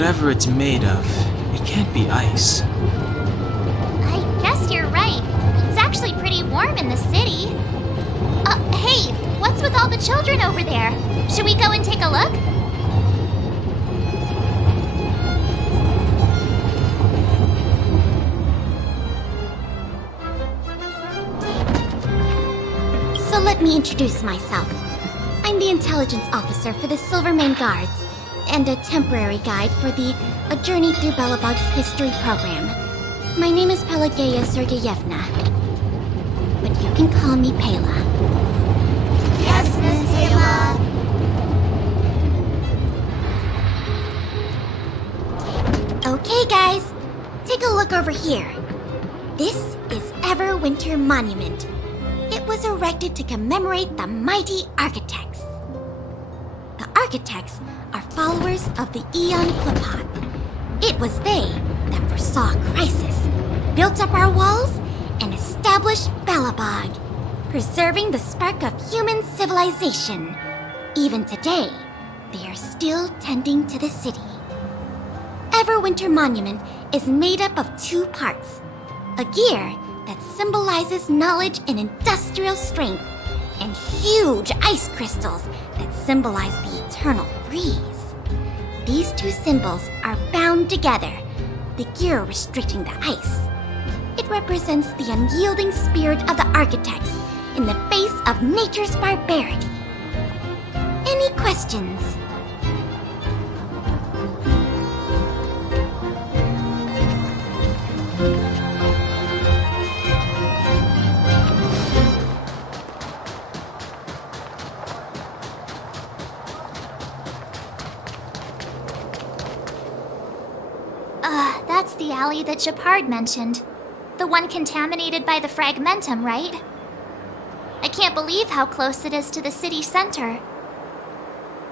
Whatever it's made of, it can't be ice. I guess you're right. It's actually pretty warm in the city. Hey, what's with all the children over there? Should we go and take a look? So let me introduce myself. I'm the intelligence officer for the Silvermane Guards, and a temporary guide for the A Journey Through Belobog's history program. My name is Pelageya Sergeyevna, but you can call me Pela. Yes, Miss Taylor. Okay, guys, take a look over here. This is Everwinter Monument. It was erected to commemorate the mighty architects. The architects are followers of the Aeon Klapat. It was they that foresaw crisis, built up our walls, and established Belobog, preserving the spark of human civilization. Even today, they are still tending to the city. Everwinter Monument is made up of 2 parts. A gear that symbolizes knowledge and industrial strength, and huge ice crystals that symbolize the eternal freeze. These 2 symbols are bound together, the gear restricting the ice. It represents the unyielding spirit of the architects in the face of nature's barbarity. Any questions? That's the alley that Shepard mentioned. The one contaminated by the fragmentum, right? I can't believe how close it is to the city center.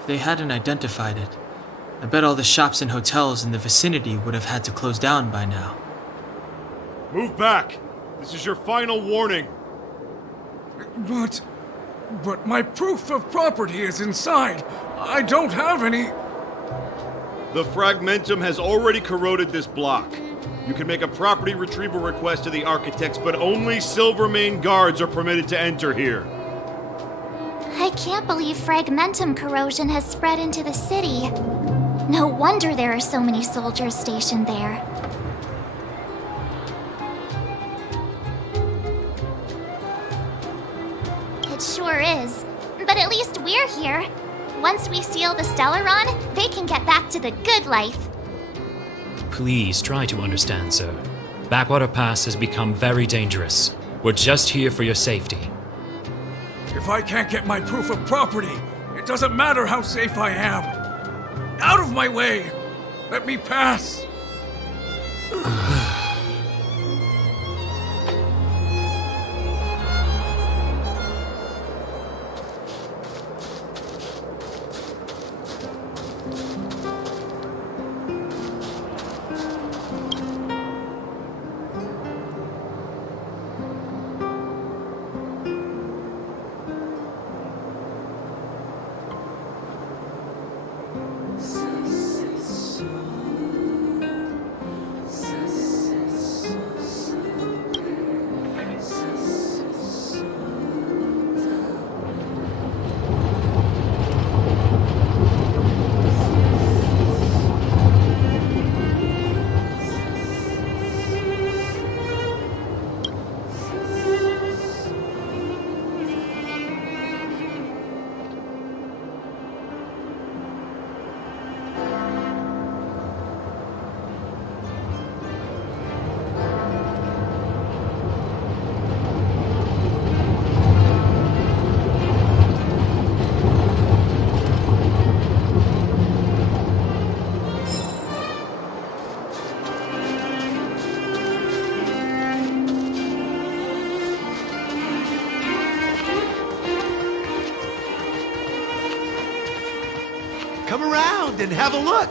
If they hadn't identified it, I bet all the shops and hotels in the vicinity would have had to close down by now. Move back! This is your final warning! But my proof of property is inside. I don't have any... The fragmentum has already corroded this block. You can make a property retrieval request to the architects, but only Silvermane Guards are permitted to enter here. I can't believe fragmentum corrosion has spread into the city. No wonder there are so many soldiers stationed there. It sure is. But at least we're here. Once we seal the Stellaron, they can get back to the good life. Please try to understand, sir. Backwater Pass has become very dangerous. We're just here for your safety. If I can't get my proof of property, it doesn't matter how safe I am. Out of my way! Let me pass! Come around and have a look.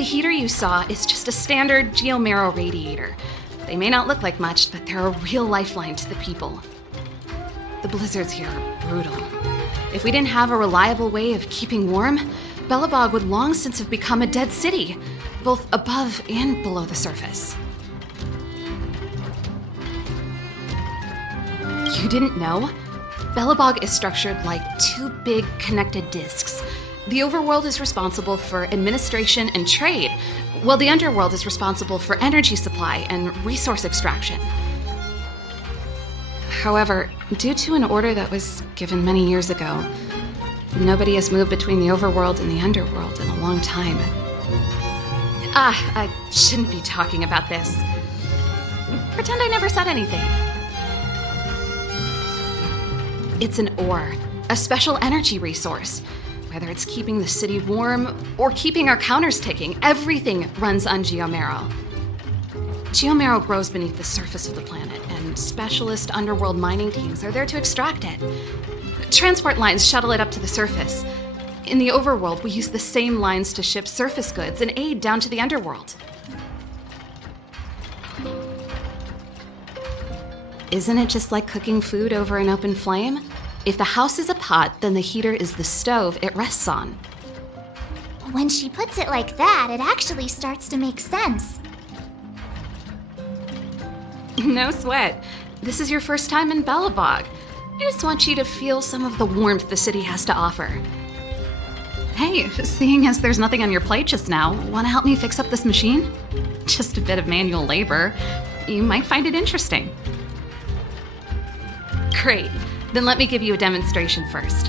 The heater you saw is just a standard geomarrow radiator. They may not look like much, but they're a real lifeline to the people. The blizzards here are brutal. If we didn't have a reliable way of keeping warm, Belobog would long since have become a dead city, both above and below the surface. You didn't know? Belobog is structured like two big connected disks. The overworld is responsible for administration and trade, while the underworld is responsible for energy supply and resource extraction. However, due to an order that was given many years ago, nobody has moved between the overworld and the underworld in a long time. I shouldn't be talking about this. Pretend I never said anything. It's an ore, a special energy resource. Whether it's keeping the city warm or keeping our counters ticking, everything runs on geomarrow. Geomarrow grows beneath the surface of the planet, and specialist underworld mining teams are there to extract it. Transport lines shuttle it up to the surface. In the overworld, we use the same lines to ship surface goods and aid down to the underworld. Isn't it just like cooking food over an open flame? If the house is a pot, then the heater is the stove it rests on. When she puts it like that, it actually starts to make sense. No sweat. This is your first time in Belobog. I just want you to feel some of the warmth the city has to offer. Hey, seeing as there's nothing on your plate just now, want to help me fix up this machine? Just a bit of manual labor. You might find it interesting. Great. Then let me give you a demonstration first.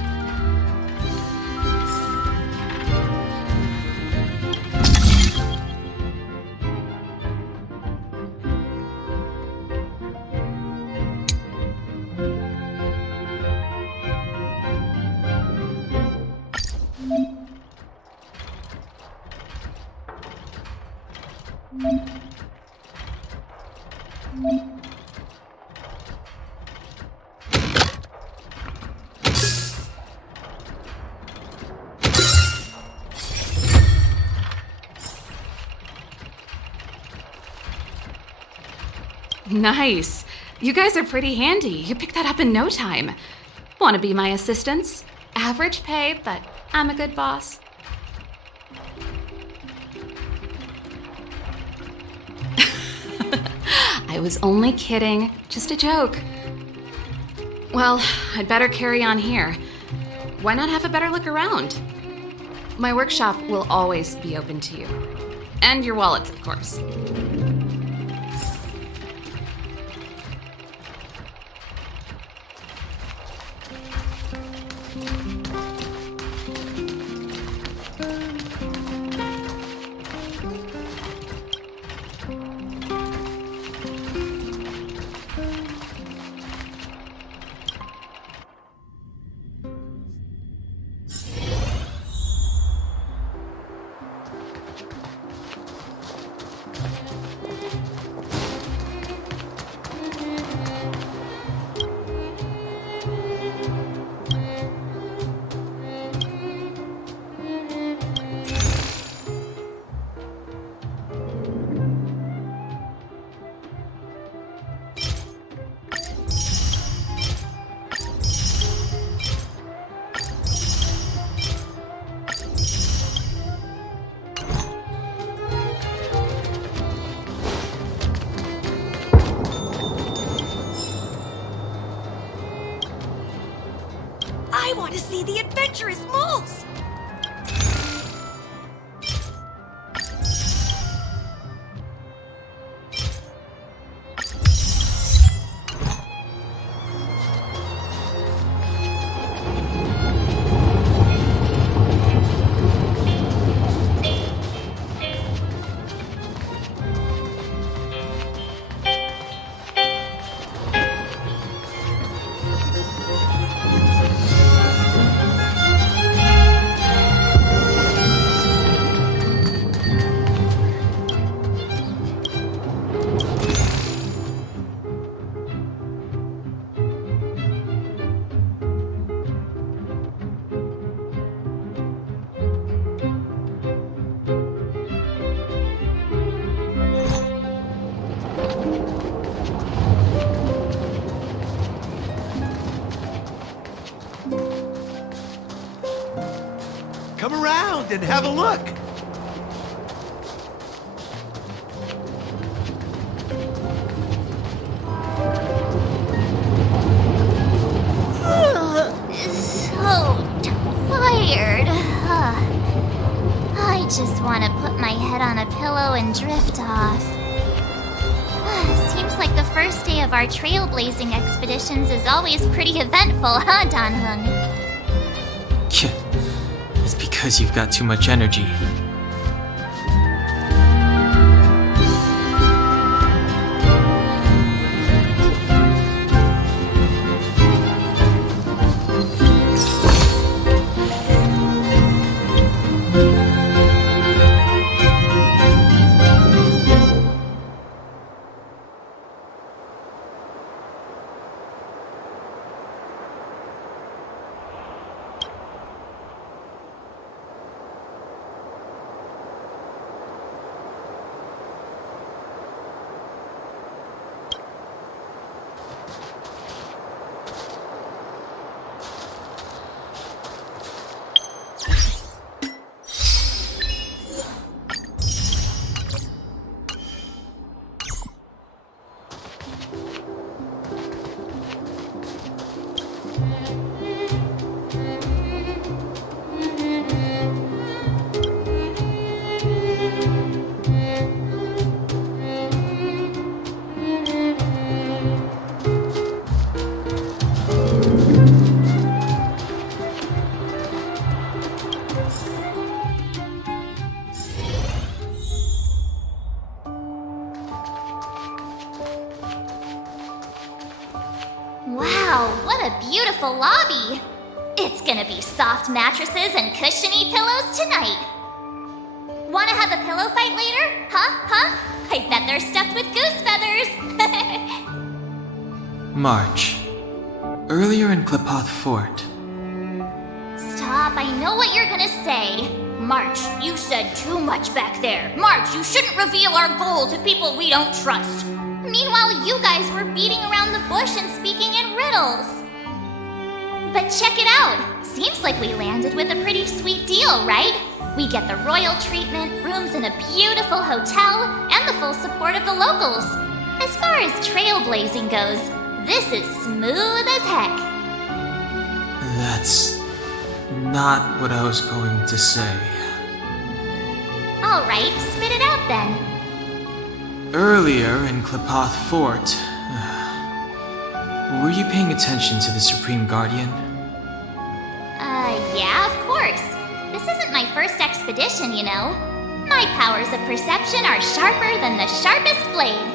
Nice. You guys are pretty handy. You picked that up in no time. Want to be my assistants? Average pay, but I'm a good boss. I was only kidding. Just a joke. Well, I'd better carry on here. Why not have a better look around? My workshop will always be open to you. And your wallets, of course. I want to see the adventurous moles! Come around and have a look. So tired. I just want to put my head on a pillow and drift off. Seems like the first day of our trailblazing expeditions is always pretty eventful, huh, Dan-hung? It's because you've got too much energy. Wow, what a beautiful lobby! It's gonna be soft mattresses and cushiony pillows tonight. Wanna have a pillow fight later? Huh? I bet they're stuffed with goose feathers! March. Earlier in Klipoth Fort. Stop, I know what you're gonna say. March, you said too much back there. March, you shouldn't reveal our goal to people we don't trust. Meanwhile, you guys were beating around the bush and speaking in riddles. But check it out. Seems like we landed with a pretty sweet deal, right? We get the royal treatment, rooms in a beautiful hotel, and the full support of the locals. As far as trailblazing goes, this is smooth as heck. That's not what I was going to say. Alright, spit it out then. Earlier in Klipoth Fort, were you paying attention to the Supreme Guardian? Yeah, of course. This isn't my first expedition, you know. My powers of perception are sharper than the sharpest blade.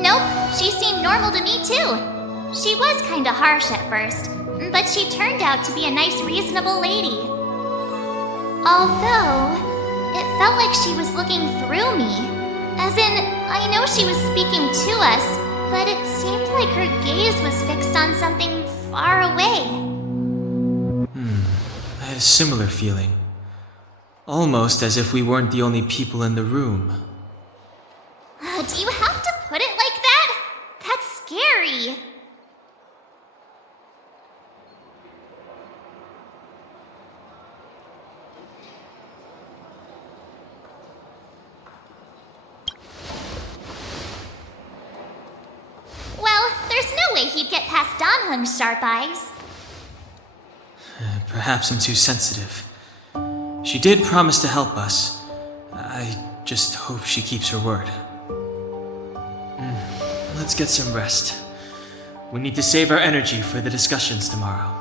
Nope, she seemed normal to me too. She was kinda harsh at first, but she turned out to be a nice, reasonable lady. Although, it felt like she was looking through me. As in, I know she was speaking to us, but it seemed like her gaze was fixed on something far away. I had a similar feeling. Almost as if we weren't the only people in the room. Do you have to put it like that? That's scary. Well, there's no way he'd get past Dan-hung's sharp eyes. Perhaps I'm too sensitive. She did promise to help us. I just hope she keeps her word. Let's get some rest. We need to save our energy for the discussions tomorrow.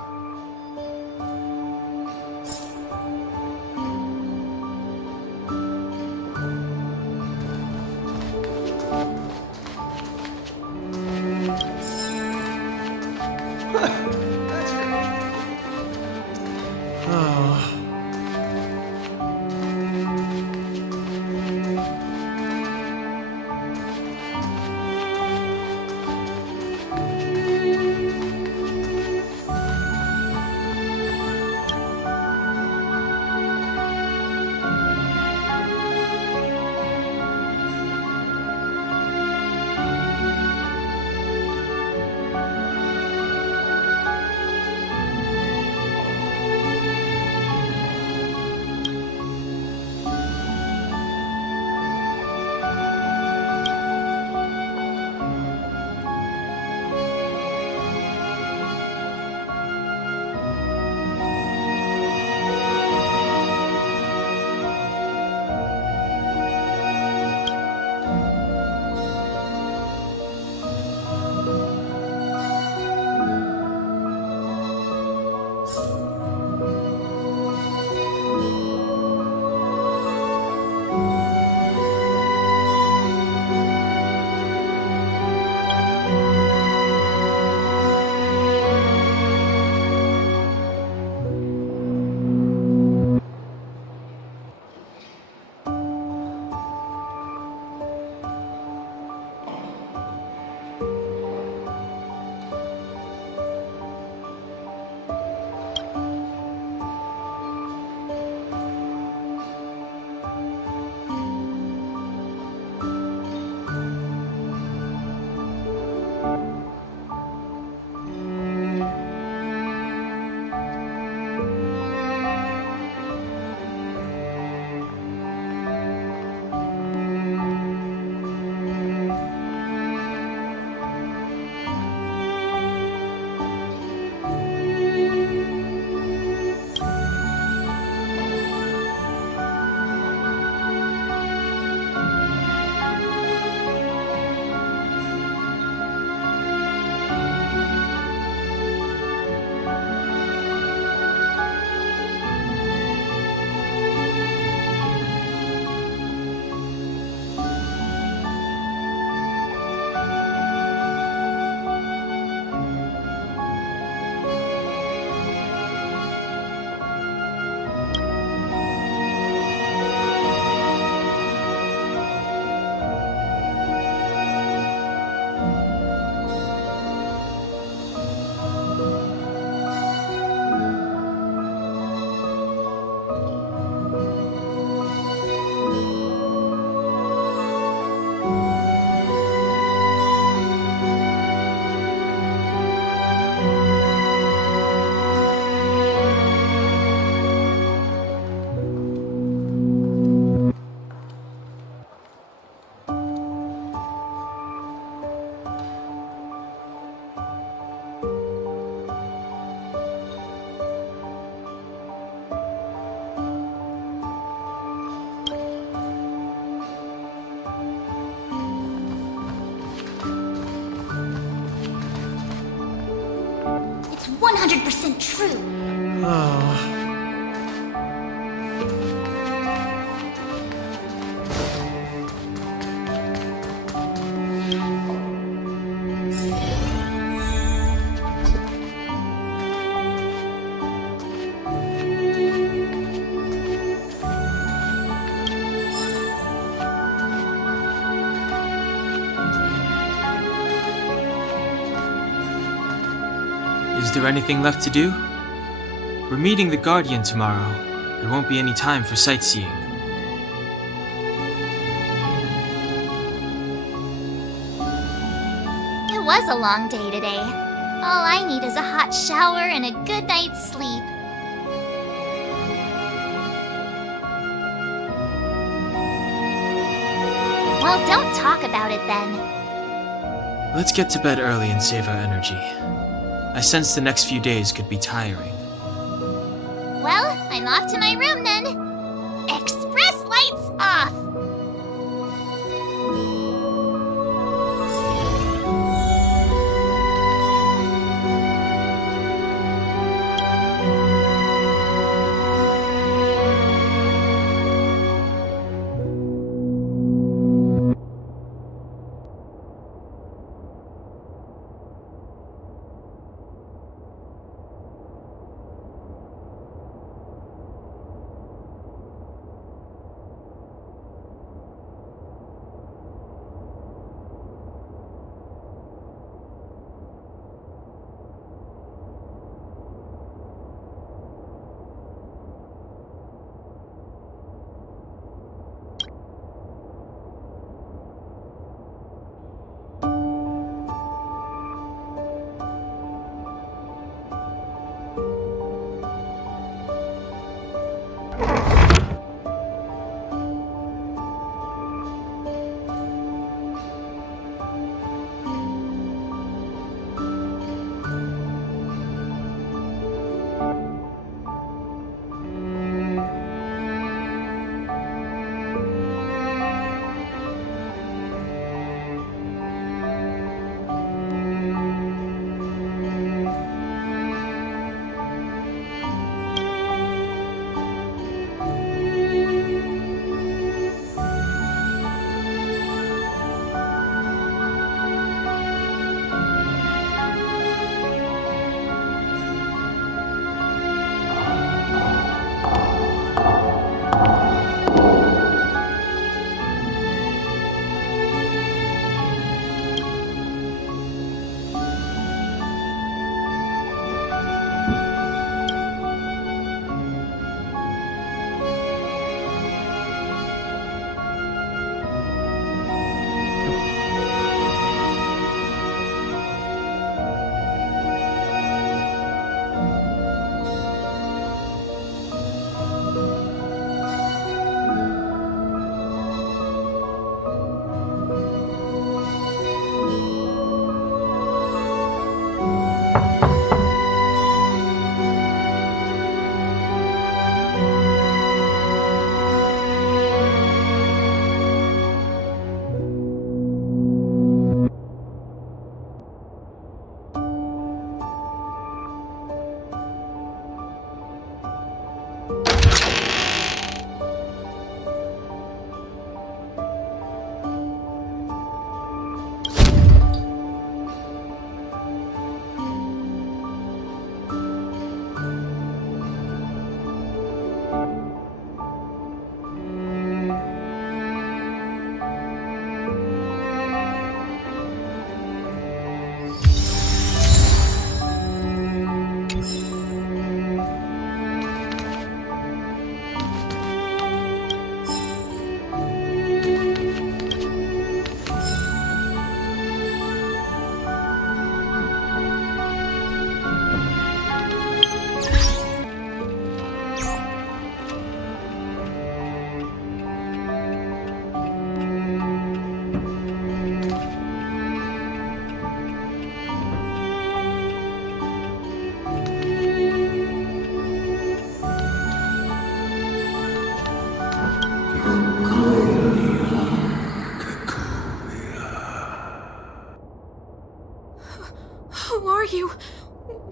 100% true. Oh. Is there anything left to do? We're meeting the Guardian tomorrow. There won't be any time for sightseeing. It was a long day today. All I need is a hot shower and a good night's sleep. Well, don't talk about it then. Let's get to bed early and save our energy. I sense the next few days could be tiring. Well, I'm off to my room then. Express lights off!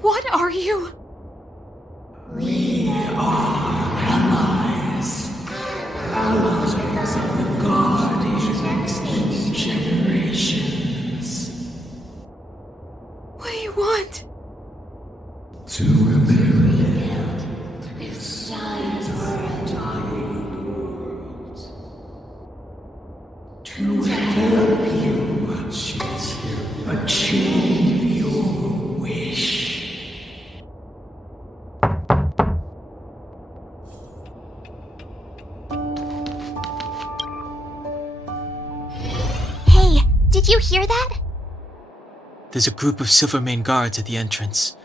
What are are you? We are allies. Allies of the Guardians in generations. What do you want? To rebuild beside our dying world. To help you achieve your wish. Hey, did you hear that? There's a group of Silvermane guards at the entrance,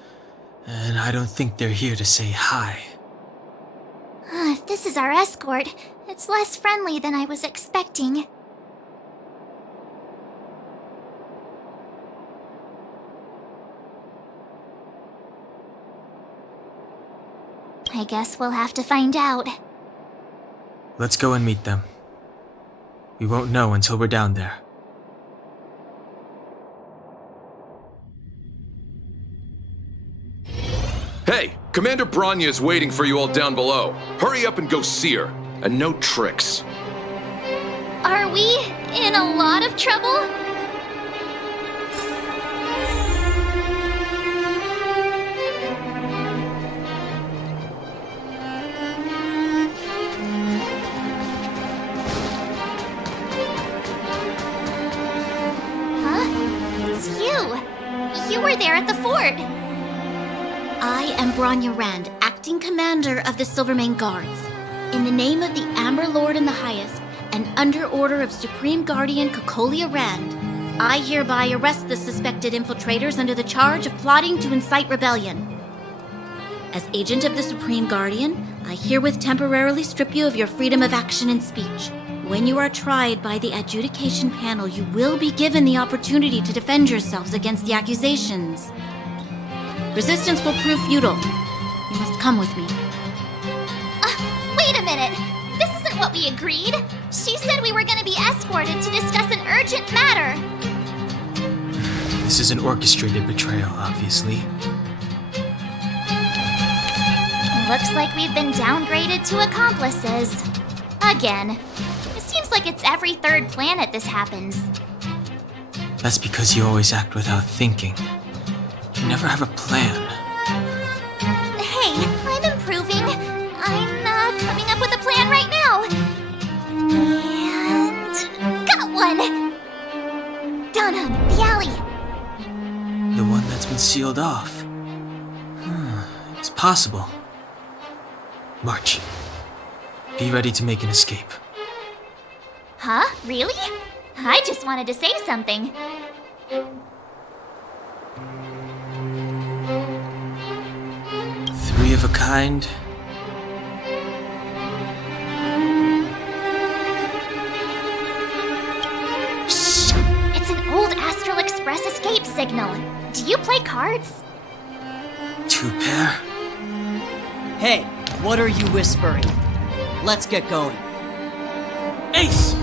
and I don't think they're here to say hi. This is our escort. It's less friendly than I was expecting. I guess we'll have to find out. Let's go and meet them. We won't know until we're down there. Hey, Commander Bronya is waiting for you all down below. Hurry up and go see her. And no tricks. Are we in a lot of trouble? It's you. You were there at the fort. I am Bronya Rand, acting commander of the Silvermane Guards. In the name of the Amber Lord in the Highest, and under order of Supreme Guardian Cocolia Rand, I hereby arrest the suspected infiltrators under the charge of plotting to incite rebellion. As agent of the Supreme Guardian, I herewith temporarily strip you of your freedom of action and speech. When you are tried by the adjudication panel, you will be given the opportunity to defend yourselves against the accusations. Resistance will prove futile. You must come with me. Wait a minute. This isn't what we agreed. She said we were going to be escorted to discuss an urgent matter. This is an orchestrated betrayal, obviously. Looks like we've been downgraded to accomplices. Again. It seems like it's every third planet this happens. That's because you always act without thinking. You never have a plan. Hey, I'm improving. I'm coming up with a plan right now. And got one! Down on the alley. The one that's been sealed off. It's possible. March. Be ready to make an escape. Huh? Really? I just wanted to say something. Three of a kind. Shh! It's an old Astral Express escape signal. Do you play cards? Two pair. Hey, what are you whispering? Let's get going. Ace!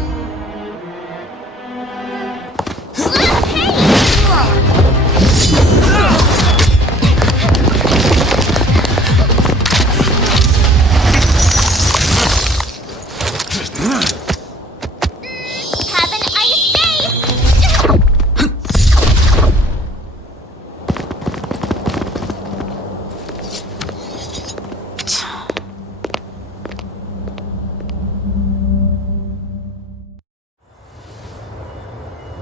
Have an ice day!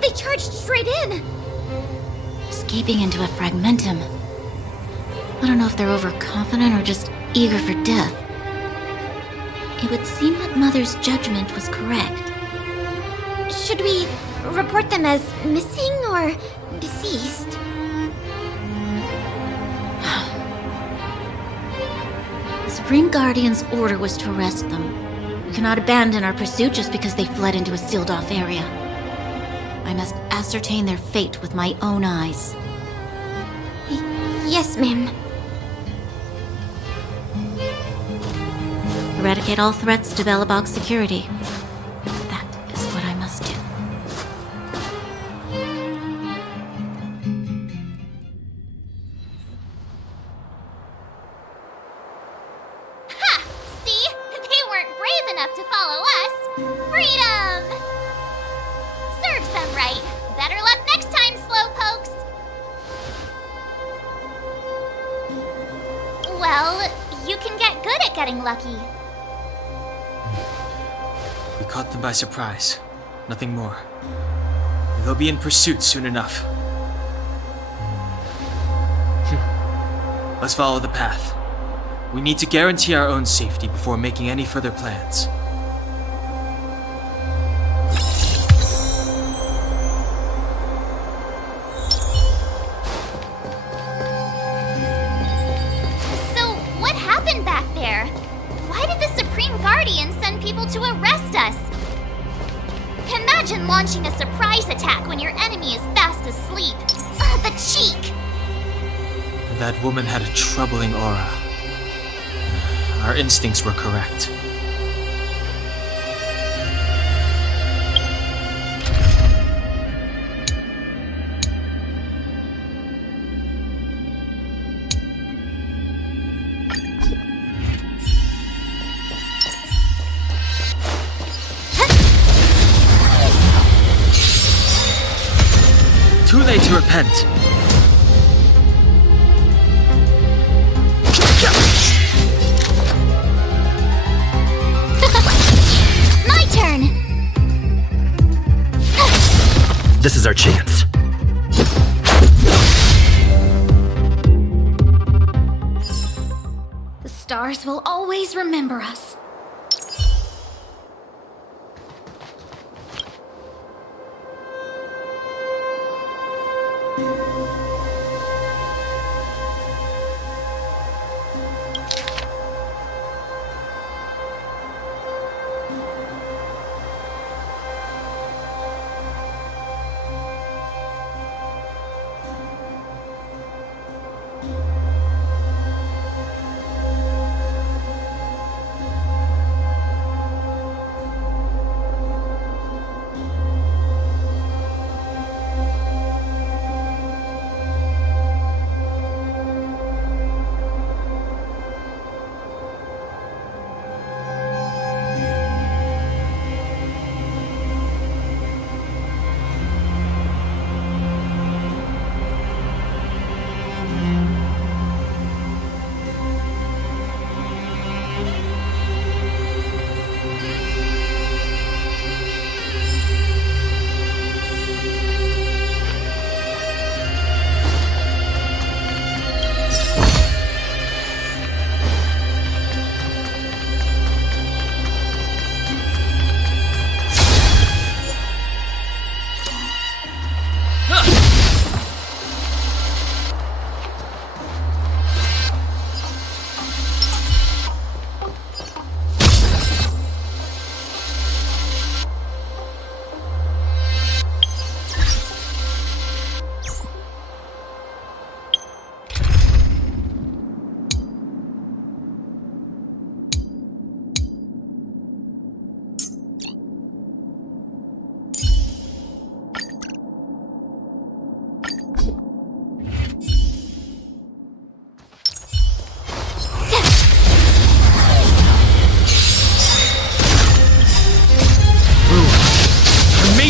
They charged straight in! Escaping into a fragmentum. I don't know if they're overconfident or just eager for death. It would seem that Mother's judgment was correct. Should we report them as missing or deceased? The Supreme Guardian's order was to arrest them. We cannot abandon our pursuit just because they fled into a sealed-off area. I must ascertain their fate with my own eyes. Yes, ma'am. Eradicate all threats to Belobog security. That is what I must do. getting lucky. We caught them by surprise. Nothing more. They'll be in pursuit soon enough. Let's follow the path. We need to guarantee our own safety before making any further plans. So, what happened back there? Why did the Supreme Guardian send people to arrest us? Imagine launching a surprise attack when your enemy is fast asleep. The cheek! That woman had a troubling aura. Our instincts were correct. Too late to repent. My turn! This is our chance. The stars will always remember us.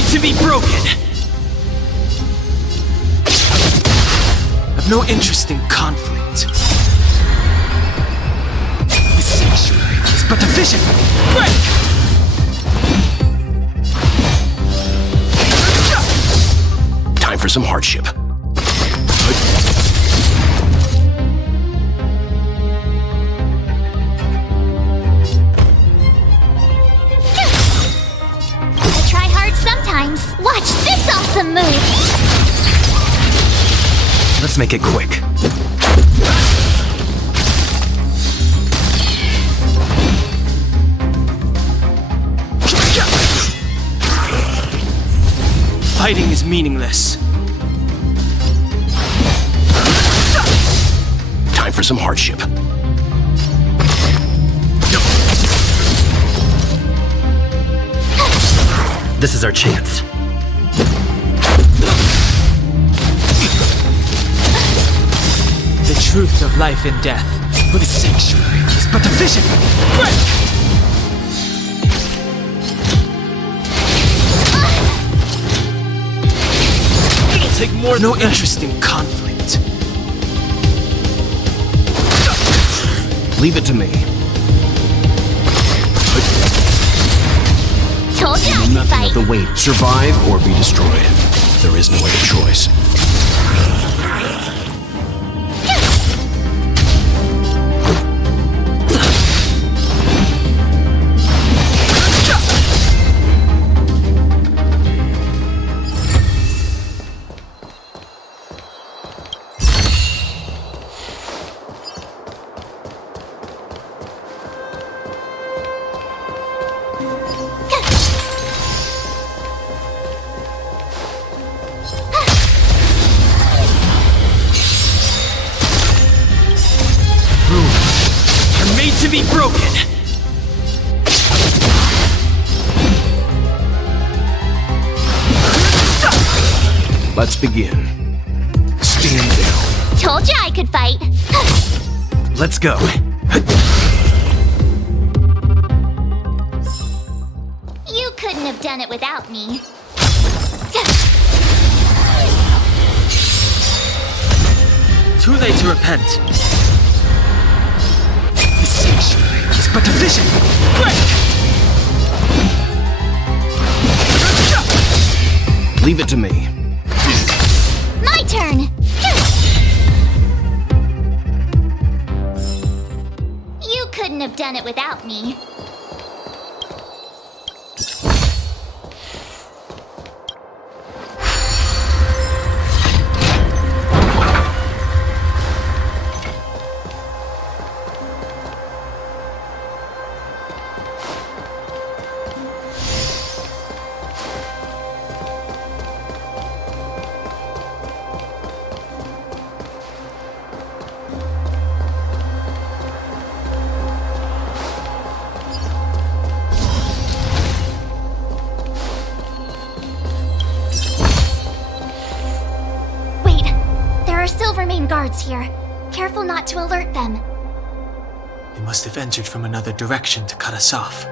To be broken. I've no interest in conflict. The sanctuary is but a vision. Break! Time for some hardship. Watch this awesome move! Let's make it quick. Fighting is meaningless. Time for some hardship. This is our chance. The truth of life and death, with a sanctuary, is but a vision. It'll take more. No interest in conflict. Leave it to me. Told you I could Nothing fight. of the weight. Survive or be destroyed. There is no other choice. You're made to be broken! Let's begin. Stand down. Told you I could fight. Let's go. You couldn't have done it without me. Too late to repent. Beseech, he's but a vision! Leave it to me. My turn! You couldn't have done it without me. Silvermane guards here. Careful not to alert them. They must have entered from another direction to cut us off.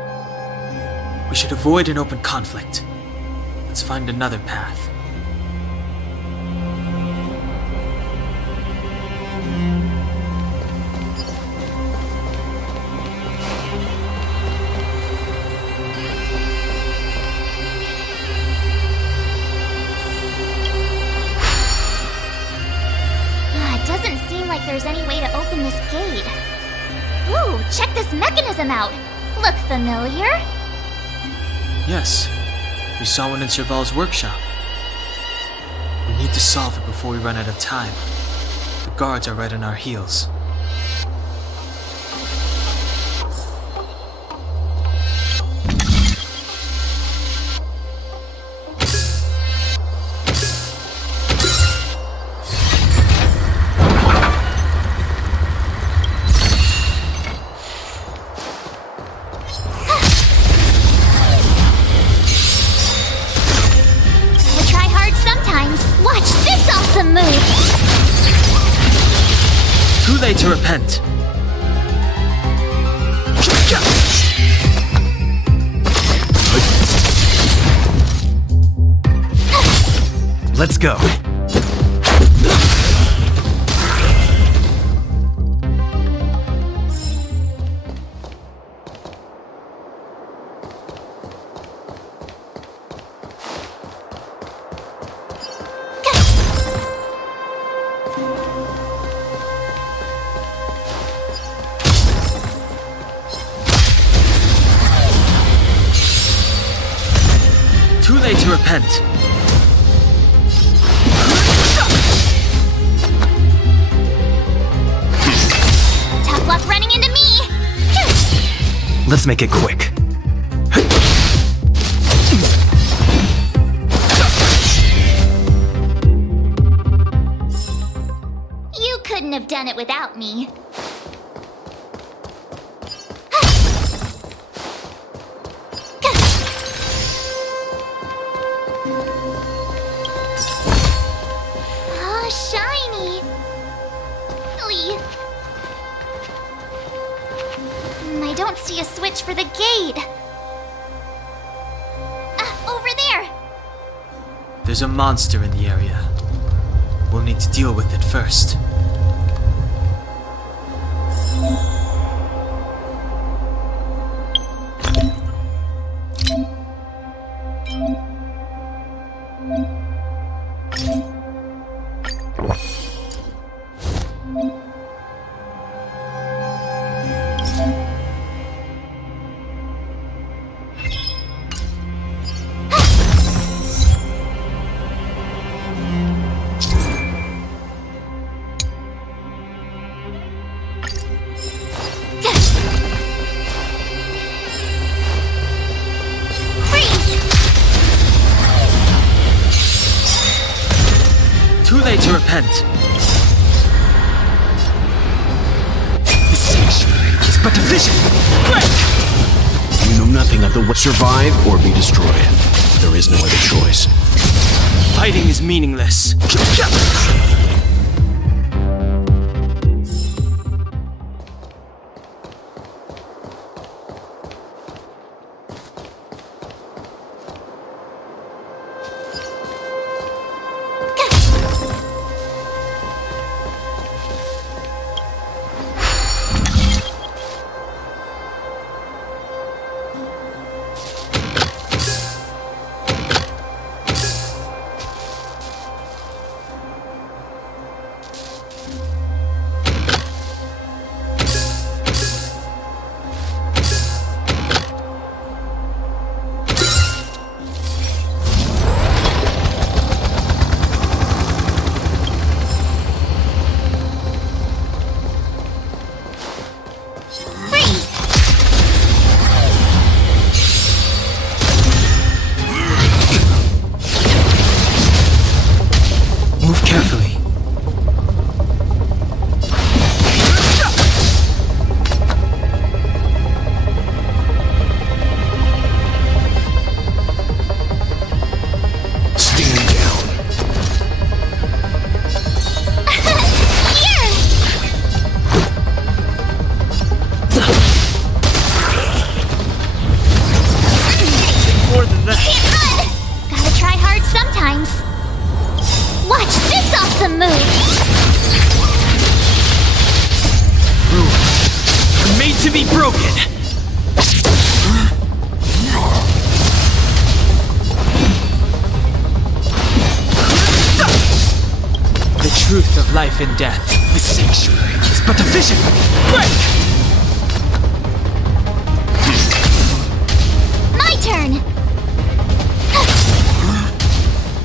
We should avoid an open conflict. Let's find another path. There's any way to open this gate. Ooh, check this mechanism out. Look familiar? Yes, we saw one in Cheval's workshop. We need to solve it before we run out of time. The guards are right on our heels. Too late to repent. Let's go. Too late to repent. Tough luck running into me. Let's make it quick. You couldn't have done it without me. Shiny! I don't see a switch for the gate. Over there! There's a monster in the area. We'll need to deal with it first. Too late to repent. The sanctuary is but a vision. Break! You know nothing of the way. Survive or be destroyed. There is no other choice. Fighting is meaningless. Move carefully. Stand down. More than that. Can't run! Gotta try hard sometimes. Watch this awesome move! Rules are made to be broken. The truth of life and death. The sanctuary is but a vision. Break! My turn!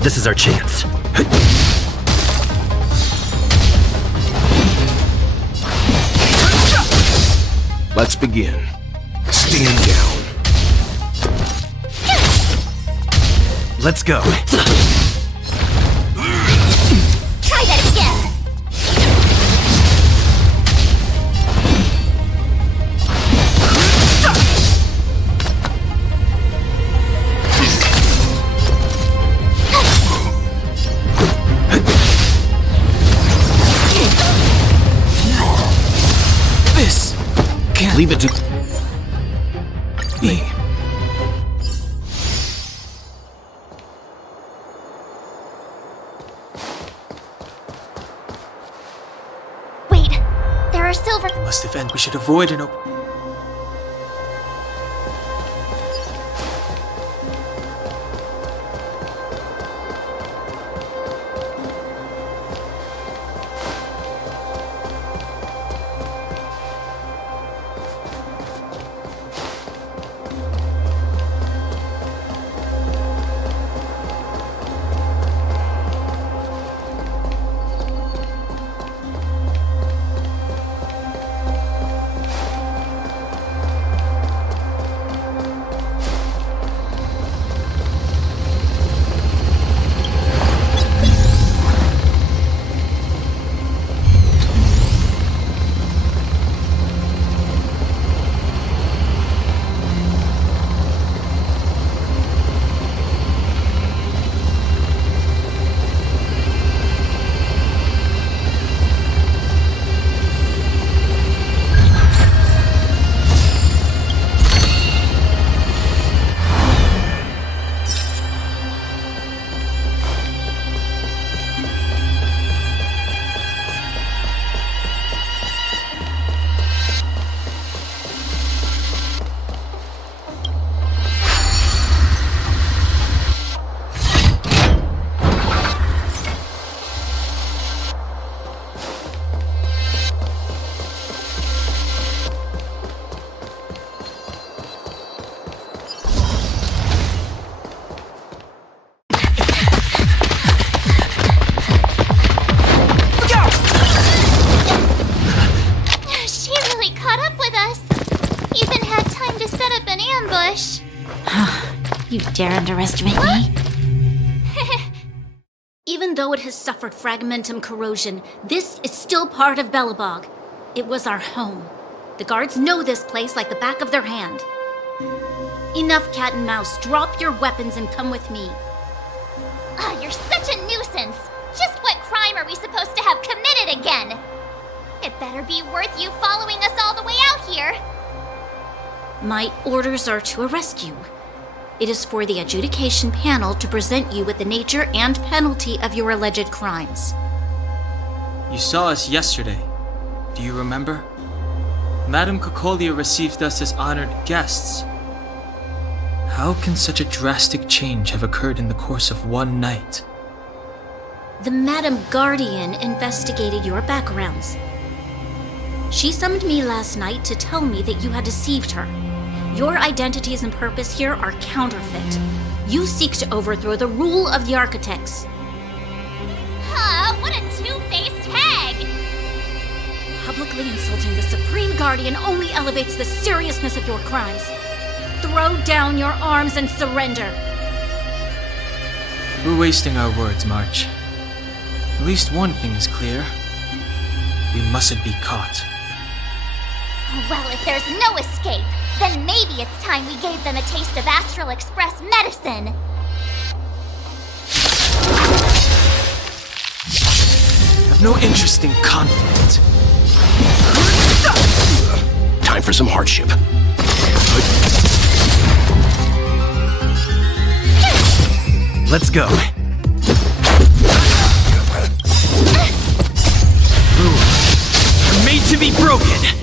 This is our chance. Let's begin. Stand down. Let's go. Try that again! This can't Leave it to me. Wait, there are silver. Must event we should avoid an open. dare underestimate me. Even though it has suffered fragmentum corrosion, this is still part of Belobog. It was our home. The guards know this place like the back of their hand. Enough cat and mouse. Drop your weapons and come with me. Ah, you're such a nuisance. Just what crime are we supposed to have committed again? It better be worth you following us all the way out here. My orders are to arrest you. It is for the adjudication panel to present you with the nature and penalty of your alleged crimes. You saw us yesterday. Do you remember? Madame Cocolia received us as honored guests. How can such a drastic change have occurred in the course of one night? The Madam Guardian investigated your backgrounds. She summoned me last night to tell me that you had deceived her. Your identities and purpose here are counterfeit. You seek to overthrow the rule of the architects. Huh, what a two-faced hag! Publicly insulting the Supreme Guardian only elevates the seriousness of your crimes. Throw down your arms and surrender. We're wasting our words, March. At least one thing is clear. We mustn't be caught. Well, if there's no escape, then maybe it's time we gave them a taste of Astral Express medicine. I've no interest in conflict. Time for some hardship. Let's go. Rules are made to be broken.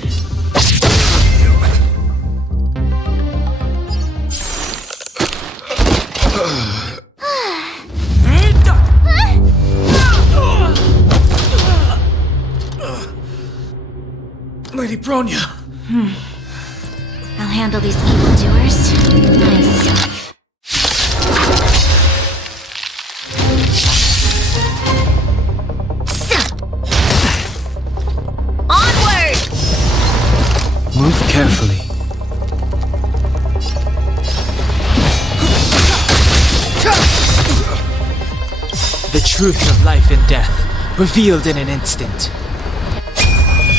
Lady Bronya! I'll handle these evildoers myself. Onward! Move carefully. The truth of life and death, revealed in an instant.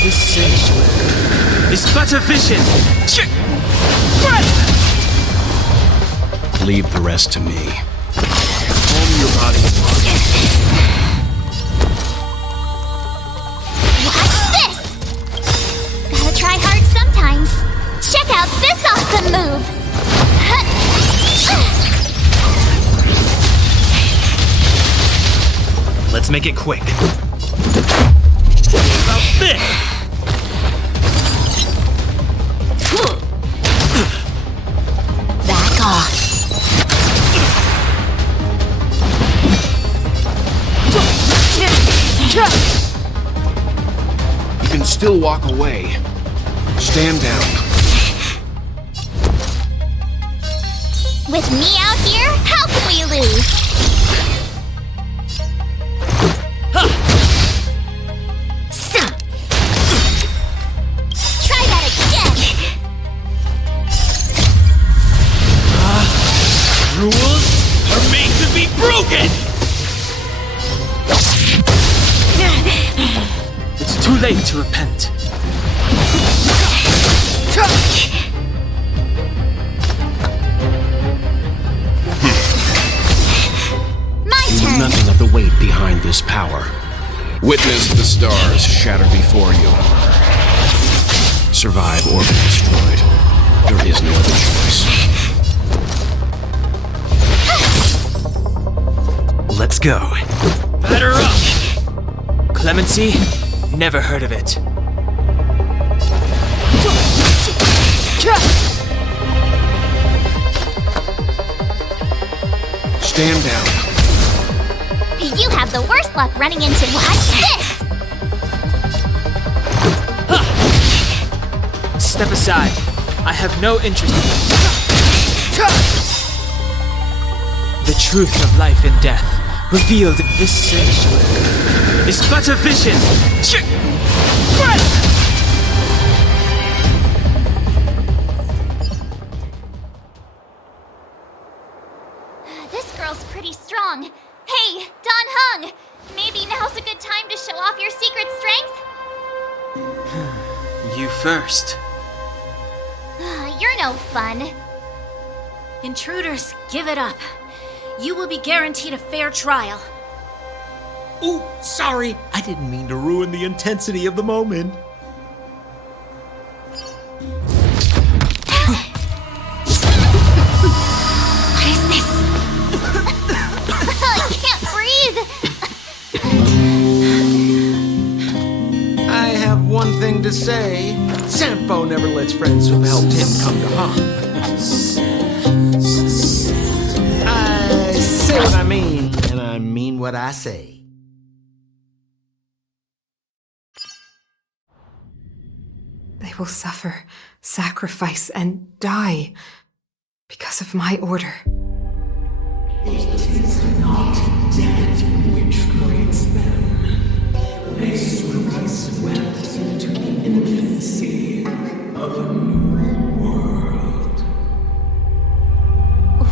This sanctuary is but a vision. Leave the rest to me. Calm your body. Watch this! Gotta try hard sometimes. Check out this awesome move! Let's make it quick. What about this? Back off. You can still walk away. Stand down. With me out here, how can we lose? Try that again! Rules are made to be broken! It's too late to repent. My You know turn! nothing of the weight behind this power. Witness the stars shatter before you. Survive or be destroyed. There is no other choice. Let's go. Batter up! Clemency? Never heard of it. Stand down. You have the worst luck running into watch this! Step aside. I have no interest in the truth of life and death, revealed in this sanctuary, is but a vision. Hey, Don Hung! Maybe now's a good time to show off your secret strength? You first. You're no fun. Intruders, give it up. You will be guaranteed a fair trial. Oh, sorry. I didn't mean to ruin the intensity of the moment. What is this? I can't breathe. I have one thing to say. Sampo never lets friends who've helped him come to harm. I say what I mean, and I mean what I say. They will suffer, sacrifice, and die because of my order. It is not death which creates them. They will be swept into the infancy of a new world.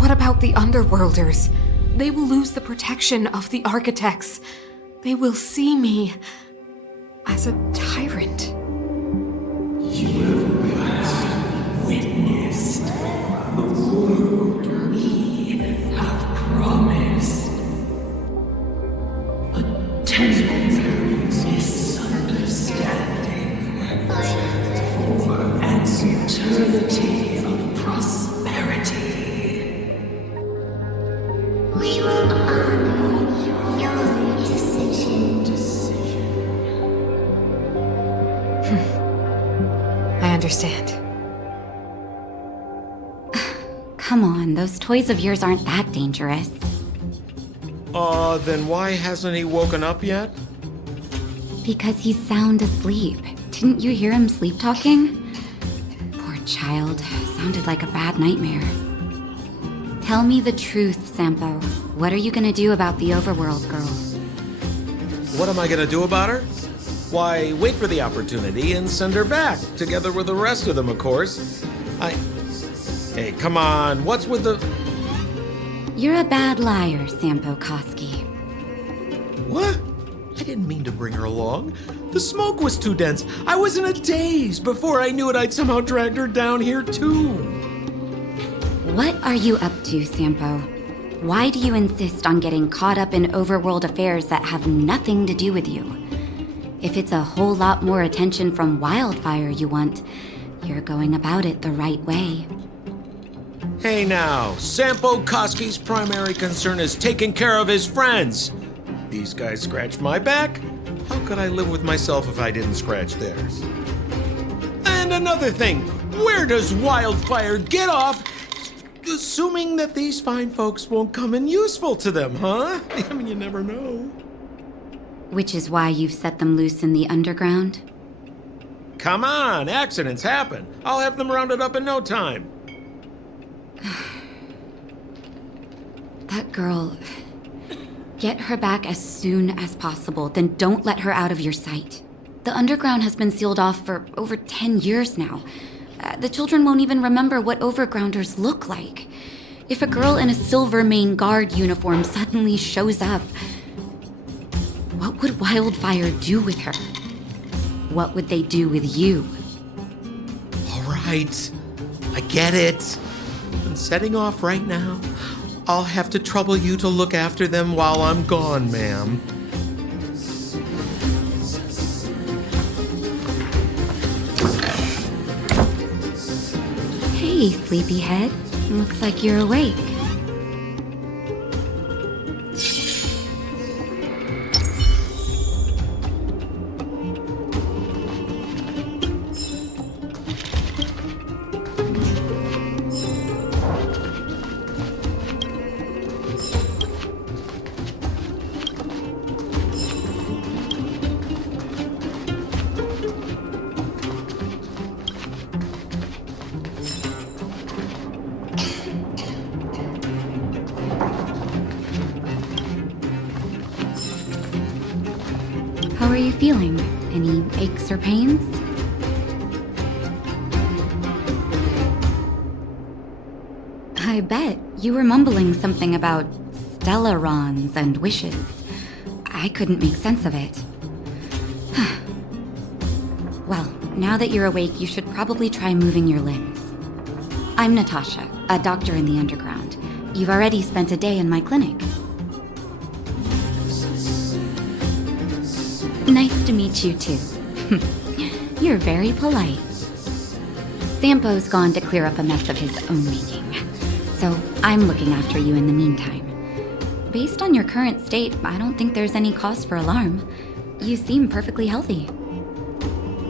What about the Underworlders? They will lose the protection of the Architects. They will see me as a tyrant. You have last witnessed the world we have promised. A temporary misunderstanding for an eternity of prosperity. We will honor your decision. I understand. Come on, those toys of yours aren't that dangerous. Then why hasn't he woken up yet? Because he's sound asleep. Didn't you hear him sleep talking? Poor child. Sounded like a bad nightmare. Tell me the truth, Sampo. What are you gonna do about the Overworld girl? What am I gonna do about her? Why, wait for the opportunity and send her back, together with the rest of them, of course. Hey, come on, what's with the... You're a bad liar, Sampo Koski. What? I didn't mean to bring her along. The smoke was too dense. I was in a daze. Before I knew it, I'd somehow dragged her down here, too. What are you up to, Sampo? Why do you insist on getting caught up in overworld affairs that have nothing to do with you? If it's a whole lot more attention from Wildfire you want, you're going about it the right way. Hey now, Sampo Koski's primary concern is taking care of his friends. These guys scratched my back. How could I live with myself if I didn't scratch theirs? And another thing, where does Wildfire get off assuming that these fine folks won't come in useful to them, huh? I mean, you never know. Which is why you've set them loose in the underground? Come on, accidents happen. I'll have them rounded up in no time. That girl... Get her back as soon as possible, then don't let her out of your sight. The underground has been sealed off for over 10 years now. The children won't even remember what overgrounders look like. If a girl in a Silvermane Guard uniform suddenly shows up, what would Wildfire do with her? What would they do with you? All right, I get it. I'm setting off right now. I'll have to trouble you to look after them while I'm gone, ma'am. Hey, sleepyhead. Looks like you're awake. How are you feeling? Any aches or pains? I bet you were mumbling something about Delarons and wishes. I couldn't make sense of it. Well, now that you're awake, you should probably try moving your limbs. I'm Natasha, a doctor in the underground. You've already spent a day in my clinic. Nice to meet you, too. You're very polite. Sampo's gone to clear up a mess of his own making, so I'm looking after you in the meantime. Based on your current state, I don't think there's any cause for alarm. You seem perfectly healthy.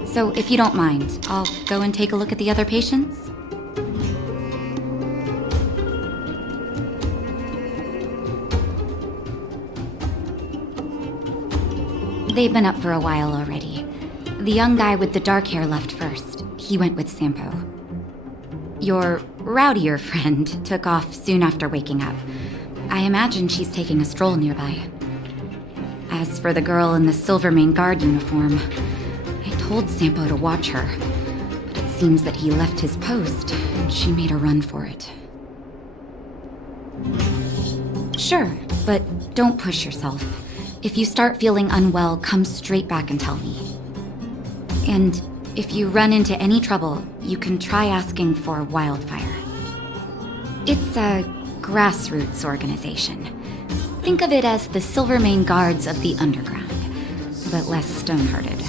So if you don't mind, I'll go and take a look at the other patients. They've been up for a while already. The young guy with the dark hair left first. He went with Sampo. Your rowdier friend took off soon after waking up. I imagine she's taking a stroll nearby. As for the girl in the Silvermane Guard uniform, I told Sampo to watch her, but it seems that he left his post and she made a run for it. Sure, but don't push yourself. If you start feeling unwell, come straight back and tell me. And if you run into any trouble, you can try asking for Wildfire. It's a grassroots organization. Think of it as the Silvermane Guards of the Underground, but less stone-hearted.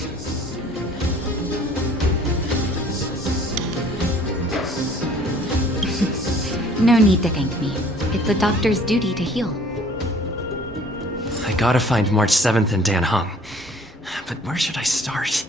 No need to thank me. It's a doctor's duty to heal. I gotta find March 7th in Dan Hung. But where should I start?